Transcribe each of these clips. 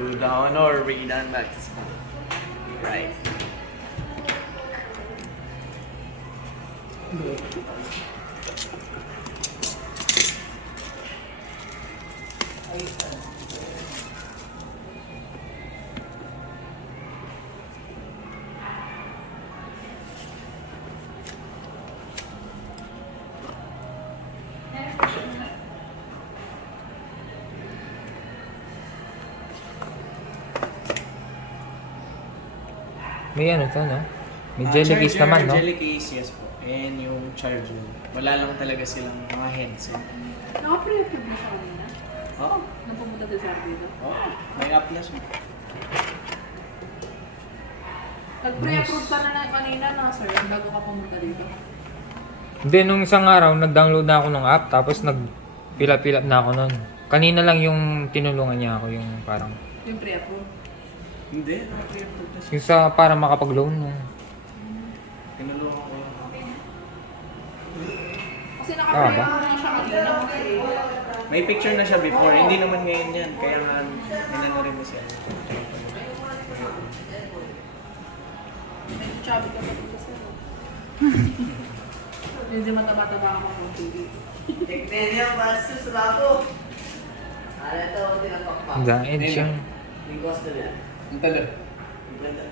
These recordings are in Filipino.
To the Honor Redan Max. Right. May ano to, no? May jelly case Charger, naman, no? Jelly case, yes po. And yung charger. Wala lang talaga silang mga headset. Naka-pre-approve na siya kanina? Oo. Nung pumunta sa Sar dito? Oo. May app na siya. Nag-pre-approve ka na kanina na, sir, bago ka pumunta dito. Hindi, nung isang araw, nag-download na ako ng app, tapos nag-fill up na ako nun. Kanina lang yung tinulungan niya ako, yung parang... Yung pre-approve. Hindi, naka-pre-approve na siya. Yung sa para makapag-loan, no? Tinulungan ko lang. Kasi naka-pre-approve na siya kanina kasi. May picture na siya before. Hindi naman ngayon yan. Kaya nga, minano rin mo siya. Medyo chubby ka pa dito, sir. Medyo mataba-taba ako ng TV. Tignan niyo, bastos na ako. Ano ito, tinapakpak. Daed siya. Yung costo niya. Ang talo. Ang ganda.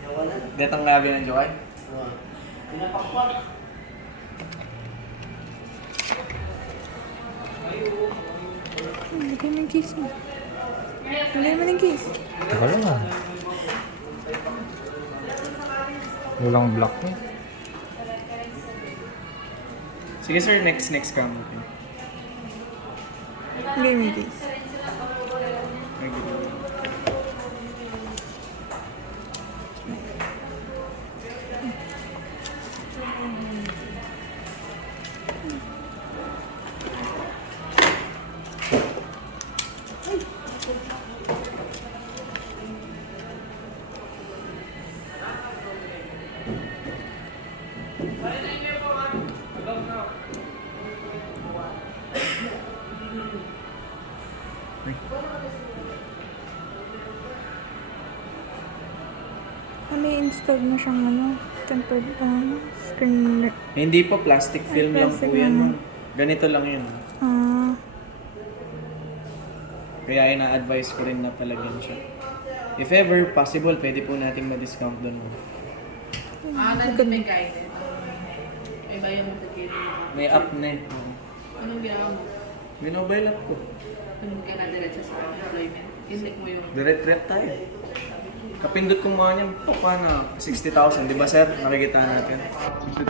Yung wala. Detang gabi ng Joy. Oo. Tinapakpak. Lagay mo yung case mo. Lagay mo yung case. Teka lang. Walang block niya. Sige sir, next cam. Okay. Lagay mo yung case. May installed na siyang tempered screen. Hindi po, plastic film lang po Plastic yan. naman. Ma'am. Ganito lang yun. Ah, Kaya ina-advise ko rin na palagyan siya. If ever possible, pwede po natin ma-discount doon. Nandun may guided. May bayan mo sa kid. May app na eh. Anong ginawa mo? Minobile app ko. Anong ka na diretso sa employment? Click mo yung... Direct rep tayo. Kapindot kong mga niyan, pa na 60,000. Di ba sir? Nakikita natin. 60,000.